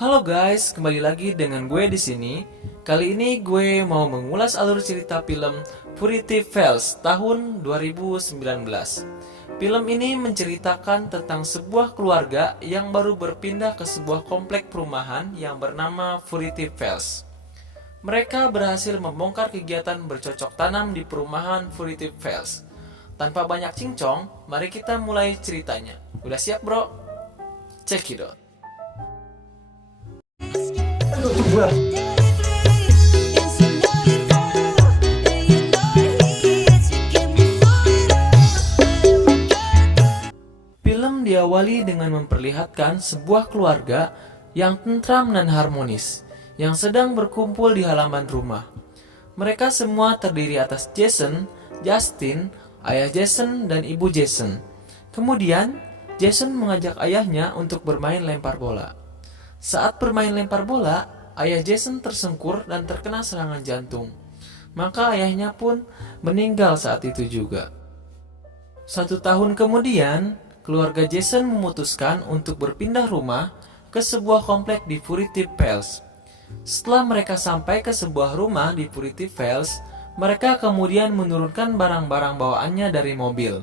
Halo guys, kembali lagi dengan gue di sini. Kali ini gue mau mengulas alur cerita film Fairytale Falls tahun 2019. Film ini menceritakan tentang sebuah keluarga yang baru berpindah ke sebuah komplek perumahan yang bernama Fairytale Falls. Mereka berhasil membongkar kegiatan bercocok tanam di perumahan Fairytale Falls. Tanpa banyak cincong, mari kita mulai ceritanya. Udah siap bro? Check it out. Film diawali dengan memperlihatkan sebuah keluarga yang tentram dan harmonis, yang sedang berkumpul di halaman rumah. Mereka semua terdiri atas Jason, Justin, ayah Jason, dan ibu Jason. Kemudian, Jason mengajak ayahnya untuk bermain lempar bola. Saat bermain lempar bola, ayah Jason tersungkur dan terkena serangan jantung. Maka ayahnya pun meninggal saat itu juga. 1 tahun kemudian, keluarga Jason memutuskan untuk berpindah rumah ke sebuah komplek di Fairytale Falls. Setelah mereka sampai ke sebuah rumah di Fairytale Falls, mereka kemudian menurunkan barang-barang bawaannya dari mobil.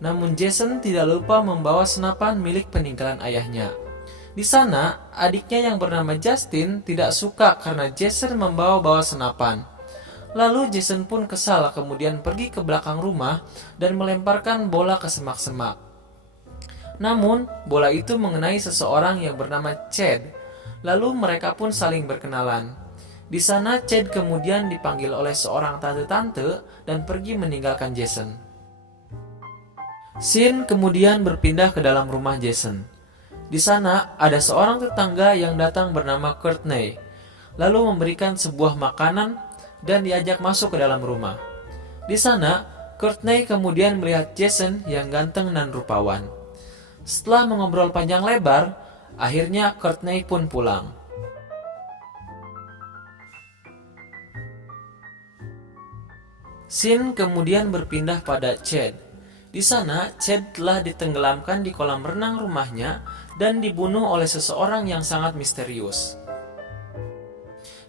Namun Jason tidak lupa membawa senapan milik peninggalan ayahnya. Di sana, adiknya yang bernama Justin tidak suka karena Jason membawa senapan. Lalu Jason pun kesal kemudian pergi ke belakang rumah dan melemparkan bola ke semak-semak. Namun, bola itu mengenai seseorang yang bernama Chad. Lalu mereka pun saling berkenalan. Di sana Chad kemudian dipanggil oleh seorang tante-tante dan pergi meninggalkan Jason. Scene kemudian berpindah ke dalam rumah Jason. Di sana ada seorang tetangga yang datang bernama Courtney, lalu memberikan sebuah makanan dan diajak masuk ke dalam rumah. Di sana, Courtney kemudian melihat Jason yang ganteng dan rupawan. Setelah mengobrol panjang lebar, akhirnya Courtney pun pulang. Scene kemudian berpindah pada Chad. Di sana, Chad telah ditenggelamkan di kolam renang rumahnya dan dibunuh oleh seseorang yang sangat misterius.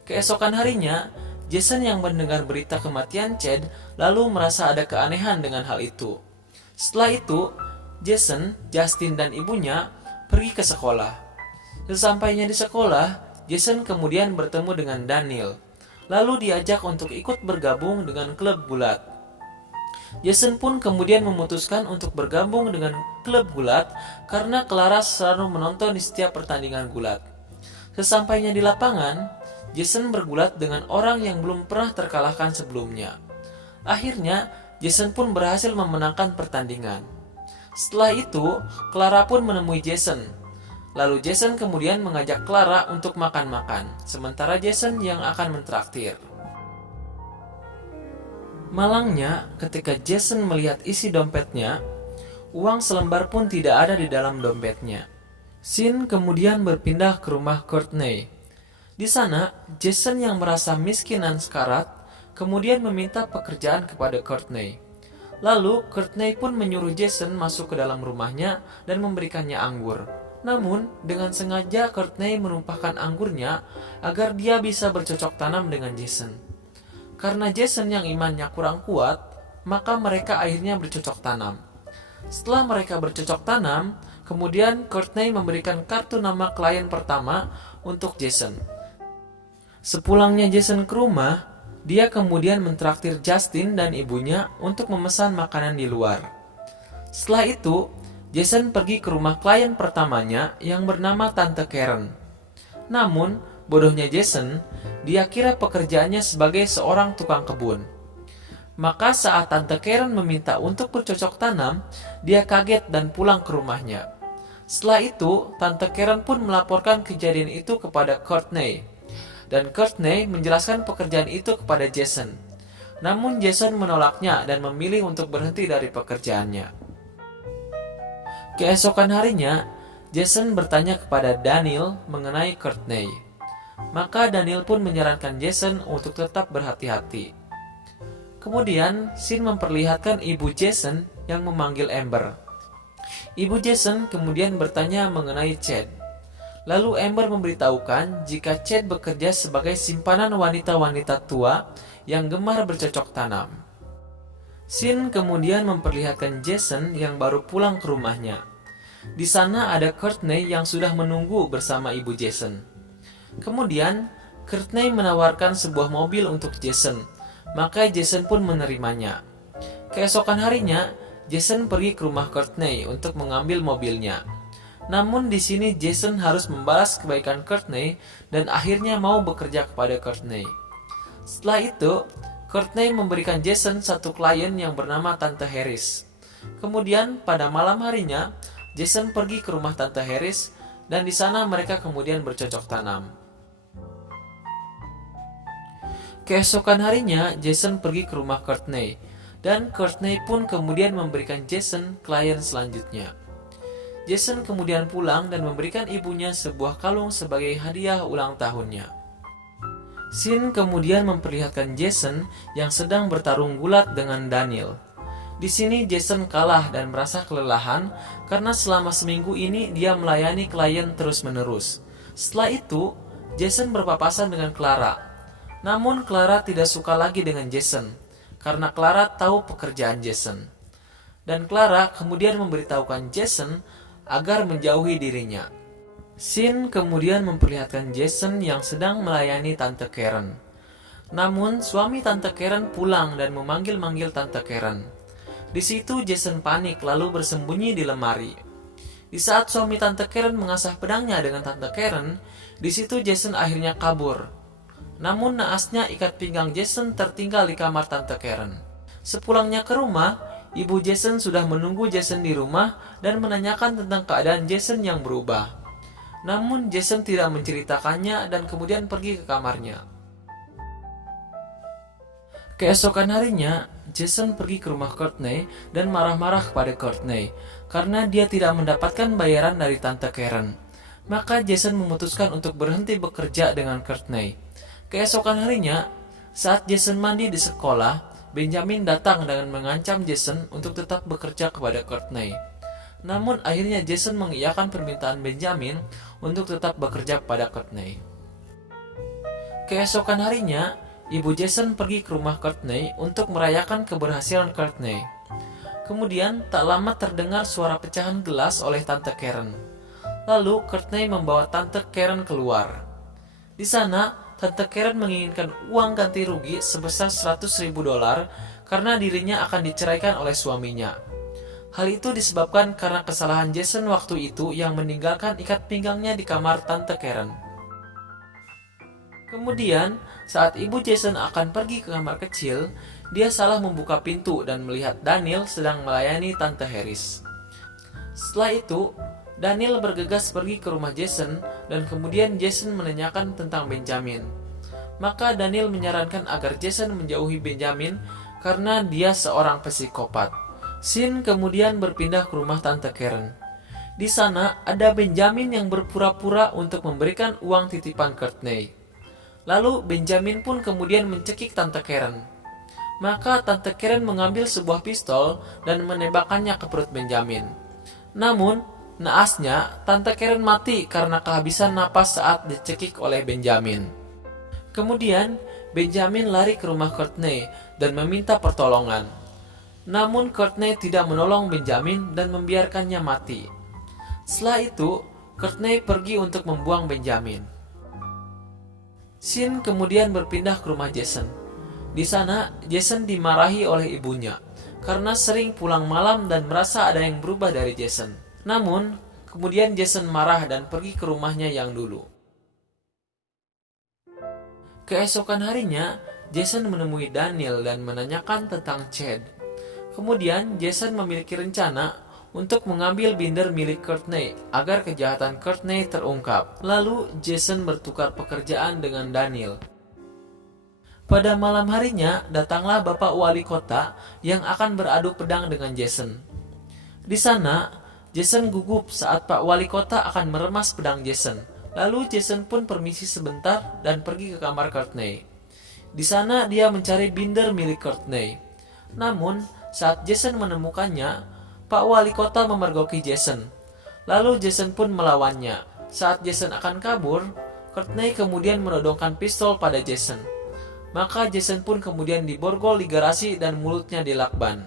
Keesokan harinya, Jason yang mendengar berita kematian Chad lalu merasa ada keanehan dengan hal itu. Setelah itu, Jason, Justin, dan ibunya pergi ke sekolah. Sesampainya di sekolah, Jason kemudian bertemu dengan Daniel, lalu diajak untuk ikut bergabung dengan klub gulat. Jason pun kemudian memutuskan untuk bergabung dengan klub gulat karena Clara selalu menonton di setiap pertandingan gulat. Sesampainya di lapangan, Jason bergulat dengan orang yang belum pernah terkalahkan sebelumnya. Akhirnya, Jason pun berhasil memenangkan pertandingan. Setelah itu, Clara pun menemui Jason. Lalu Jason kemudian mengajak Clara untuk makan-makan, sementara Jason yang akan mentraktir. Malangnya, ketika Jason melihat isi dompetnya, uang selembar pun tidak ada di dalam dompetnya. Scene kemudian berpindah ke rumah Courtney. Di sana, Jason yang merasa miskin dan sekarat, kemudian meminta pekerjaan kepada Courtney. Lalu, Courtney pun menyuruh Jason masuk ke dalam rumahnya dan memberikannya anggur. Namun, dengan sengaja Courtney menumpahkan anggurnya agar dia bisa bercocok tanam dengan Jason. Karena Jason yang imannya kurang kuat, maka mereka akhirnya bercocok tanam. Setelah mereka bercocok tanam, kemudian Courtney memberikan kartu nama klien pertama untuk Jason. Sepulangnya Jason ke rumah, dia kemudian mentraktir Justin dan ibunya untuk memesan makanan di luar. Setelah itu, Jason pergi ke rumah klien pertamanya yang bernama Tante Karen. Namun, bodohnya Jason, dia kira pekerjaannya sebagai seorang tukang kebun. Maka saat Tante Karen meminta untuk bercocok tanam, dia kaget dan pulang ke rumahnya. Setelah itu, Tante Karen pun melaporkan kejadian itu kepada Courtney. Dan Courtney menjelaskan pekerjaan itu kepada Jason. Namun Jason menolaknya dan memilih untuk berhenti dari pekerjaannya. Keesokan harinya, Jason bertanya kepada Daniel mengenai Courtney. Maka Daniel pun menyarankan Jason untuk tetap berhati-hati. Kemudian, scene memperlihatkan ibu Jason yang memanggil Amber. Ibu Jason kemudian bertanya mengenai Chad. Lalu Amber memberitahukan jika Chad bekerja sebagai simpanan wanita-wanita tua yang gemar bercocok tanam. Sin kemudian memperlihatkan Jason yang baru pulang ke rumahnya. Di sana ada Courtney yang sudah menunggu bersama ibu Jason. Kemudian, Courtney menawarkan sebuah mobil untuk Jason, maka Jason pun menerimanya. Keesokan harinya, Jason pergi ke rumah Courtney untuk mengambil mobilnya. Namun di sini Jason harus membalas kebaikan Courtney dan akhirnya mau bekerja kepada Courtney. Setelah itu, Courtney memberikan Jason satu klien yang bernama Tante Harris. Kemudian pada malam harinya, Jason pergi ke rumah Tante Harris dan di sana mereka kemudian bercocok tanam. Keesokan harinya, Jason pergi ke rumah Courtney dan Courtney pun kemudian memberikan Jason klien selanjutnya. Jason kemudian pulang dan memberikan ibunya sebuah kalung sebagai hadiah ulang tahunnya. Sin kemudian memperlihatkan Jason yang sedang bertarung gulat dengan Daniel. Di sini Jason kalah dan merasa kelelahan karena selama seminggu ini dia melayani klien terus-menerus. Setelah itu, Jason berpapasan dengan Clara. Namun Clara tidak suka lagi dengan Jason karena Clara tahu pekerjaan Jason. Dan Clara kemudian memberitahukan Jason agar menjauhi dirinya. Sin kemudian memperlihatkan Jason yang sedang melayani Tante Karen. Namun suami Tante Karen pulang dan memanggil-manggil Tante Karen. Di situ Jason panik lalu bersembunyi di lemari. Di saat suami Tante Karen mengasah pedangnya dengan Tante Karen, di situ Jason akhirnya kabur. Namun naasnya ikat pinggang Jason tertinggal di kamar Tante Karen. Sepulangnya ke rumah, ibu Jason sudah menunggu Jason di rumah dan menanyakan tentang keadaan Jason yang berubah. Namun Jason tidak menceritakannya dan kemudian pergi ke kamarnya. Keesokan harinya, Jason pergi ke rumah Courtney dan marah-marah kepada Courtney karena dia tidak mendapatkan bayaran dari Tante Karen. Maka Jason memutuskan untuk berhenti bekerja dengan Courtney. Keesokan harinya, saat Jason mandi di sekolah, Benjamin datang dengan mengancam Jason untuk tetap bekerja kepada Courtney. Namun akhirnya Jason mengiyakan permintaan Benjamin untuk tetap bekerja kepada Courtney. Keesokan harinya, ibu Jason pergi ke rumah Courtney untuk merayakan keberhasilan Courtney. Kemudian tak lama terdengar suara pecahan gelas oleh Tante Karen. Lalu Courtney membawa Tante Karen keluar. Di sana, Tante Karen menginginkan uang ganti rugi sebesar $100.000 karena dirinya akan diceraikan oleh suaminya. Hal itu disebabkan karena kesalahan Jason waktu itu yang meninggalkan ikat pinggangnya di kamar Tante Karen. Kemudian, saat ibu Jason akan pergi ke kamar kecil, dia salah membuka pintu dan melihat Daniel sedang melayani Tante Harris. Setelah itu, Daniel bergegas pergi ke rumah Jason dan kemudian Jason menanyakan tentang Benjamin. Maka Daniel menyarankan agar Jason menjauhi Benjamin karena dia seorang psikopat. Sin kemudian berpindah ke rumah Tante Karen. Di sana ada Benjamin yang berpura-pura untuk memberikan uang titipan Courtney. Lalu Benjamin pun kemudian mencekik Tante Karen. Maka Tante Karen mengambil sebuah pistol dan menembakkannya ke perut Benjamin. Namun, naasnya, Tante Karen mati karena kehabisan napas saat dicekik oleh Benjamin. Kemudian, Benjamin lari ke rumah Courtney dan meminta pertolongan. Namun Courtney tidak menolong Benjamin dan membiarkannya mati. Setelah itu, Courtney pergi untuk membuang Benjamin. Sin kemudian berpindah ke rumah Jason. Di sana, Jason dimarahi oleh ibunya karena sering pulang malam dan merasa ada yang berubah dari Jason. Namun, kemudian Jason marah dan pergi ke rumahnya yang dulu. Keesokan harinya, Jason menemui Daniel dan menanyakan tentang Chad. Kemudian, Jason memiliki rencana untuk mengambil binder milik Courtney agar kejahatan Courtney terungkap. Lalu, Jason bertukar pekerjaan dengan Daniel. Pada malam harinya, datanglah Bapak Wali Kota yang akan beradu pedang dengan Jason. Di sana, Jason gugup saat Pak Wali Kota akan meremas pedang Jason. Lalu Jason pun permisi sebentar dan pergi ke kamar Courtney. Di sana dia mencari binder milik Courtney. Namun, saat Jason menemukannya, Pak Wali Kota memergoki Jason. Lalu Jason pun melawannya. Saat Jason akan kabur, Courtney kemudian menodongkan pistol pada Jason. Maka Jason pun kemudian diborgol di garasi dan mulutnya dilakban.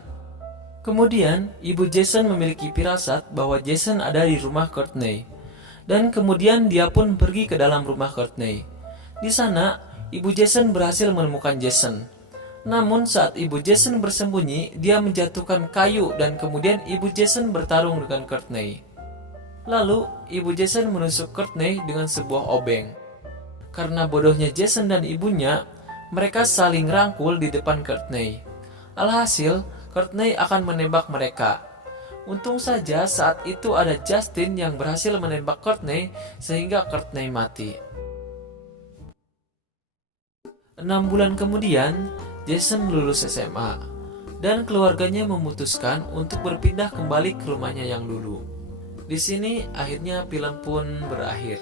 Kemudian, ibu Jason memiliki firasat bahwa Jason ada di rumah Courtney. Dan kemudian dia pun pergi ke dalam rumah Courtney. Di sana, ibu Jason berhasil menemukan Jason. Namun saat ibu Jason bersembunyi, dia menjatuhkan kayu dan kemudian ibu Jason bertarung dengan Courtney. Lalu, ibu Jason menusuk Courtney dengan sebuah obeng. Karena bodohnya Jason dan ibunya, mereka saling rangkul di depan Courtney. Alhasil, Courtney akan menembak mereka. Untung saja saat itu ada Justin yang berhasil menembak Courtney sehingga Courtney mati. 6 bulan kemudian, Jason lulus SMA dan keluarganya memutuskan untuk berpindah kembali ke rumahnya yang dulu. Di sini akhirnya film pun berakhir.